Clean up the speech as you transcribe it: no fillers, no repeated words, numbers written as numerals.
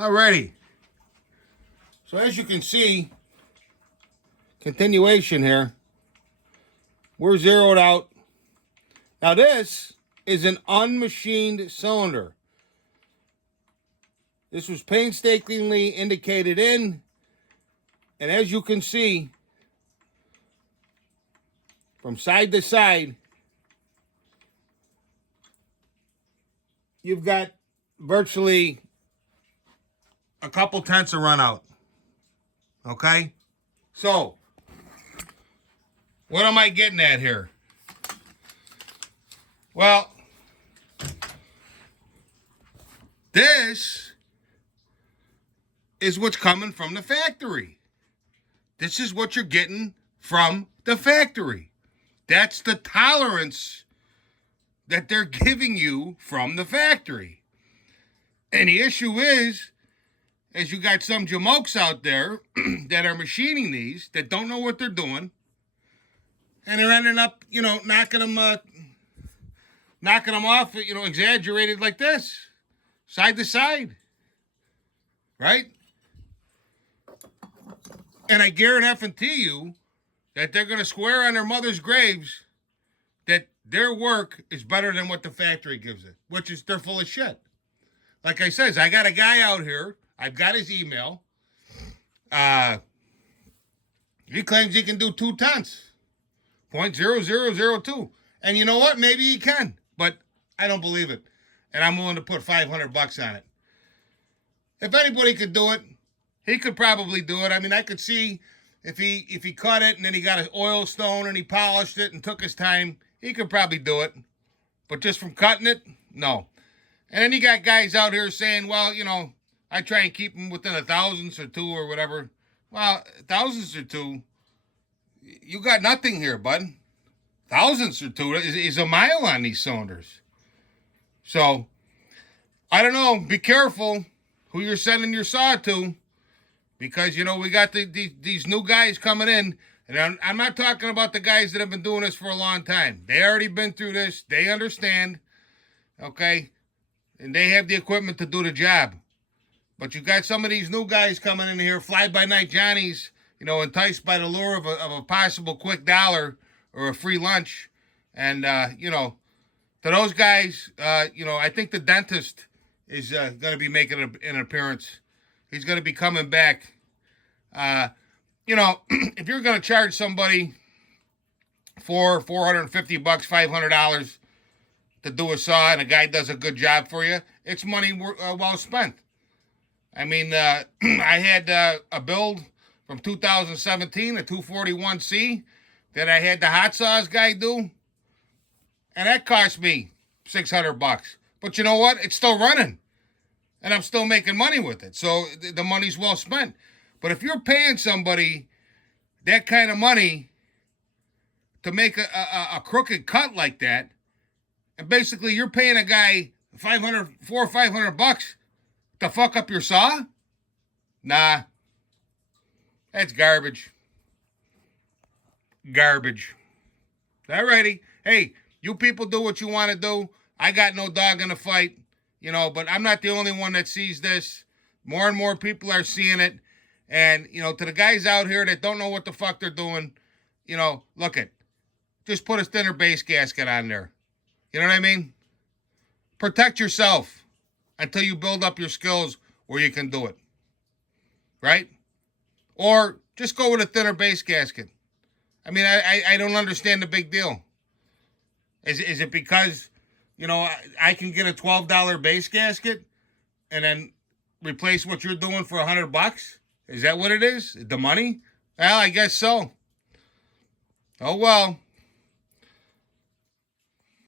Alrighty. So as you can see, continuation here. We're zeroed out. Now this is an unmachined cylinder. This was painstakingly indicated in, and as you can see, from side to side, you've got virtually a couple tenths of run out. Okay? So, what am I getting at here? Well, this is what's coming from the factory. This is what you're getting from the factory. That's the tolerance that they're giving you from the factory. And the issue is you got some jamokes out there that are machining these that don't know what they're doing, and they're ending up, knocking them off, exaggerated like this, side to side, right? And I guarantee you that they're going to swear on their mother's graves that their work is better than what the factory gives it, which is they're full of shit. Like I says, I got a guy out here. I've got his email. He claims he can do 2 tenths, 0.0002. And you know what? Maybe he can, but I don't believe it. And I'm willing to put $500 on it. If anybody could do it, he could probably do it. I mean, I could see if he cut it and then he got an oil stone and he polished it and took his time, he could probably do it. But just from cutting it, no. And then you got guys out here saying, well, I try and keep them within a thousandths or two or whatever. Well, thousandths or two, you got nothing here, bud. Thousandths or two is a mile on these cylinders. So, I don't know. Be careful who you're sending your saw to, because, we got these new guys coming in. And I'm not talking about the guys that have been doing this for a long time. They already been through this. They understand. Okay? And they have the equipment to do the job. But you got some of these new guys coming in here, fly-by-night Johnnies, enticed by the lure of a possible quick dollar or a free lunch. And, to those guys, I think the dentist is going to be making an appearance. He's going to be coming back. If you're going to charge somebody $450, $500 to do a saw and a guy does a good job for you, it's money well spent. I mean, I had a build from 2017, a 241C, that I had the hot saws guy do, and that cost me $600. But you know what? It's still running, and I'm still making money with it. So the money's well spent. But if you're paying somebody that kind of money to make a crooked cut like that, and basically you're paying a guy $400 or $500 to fuck up your saw? Nah. That's garbage. Garbage. Alrighty. Hey, you people do what you want to do. I got no dog in the fight, but I'm not the only one that sees this. More and more people are seeing it. And, to the guys out here that don't know what the fuck they're doing, look it. Just put a thinner base gasket on there. You know what I mean? Protect yourself until you build up your skills where you can do it. Right? Or just go with a thinner base gasket. I mean, I don't understand the big deal. Is it because, I can get a $12 base gasket and then replace what you're doing for $100? Is that what it is? The money? Well, I guess so. Oh, well.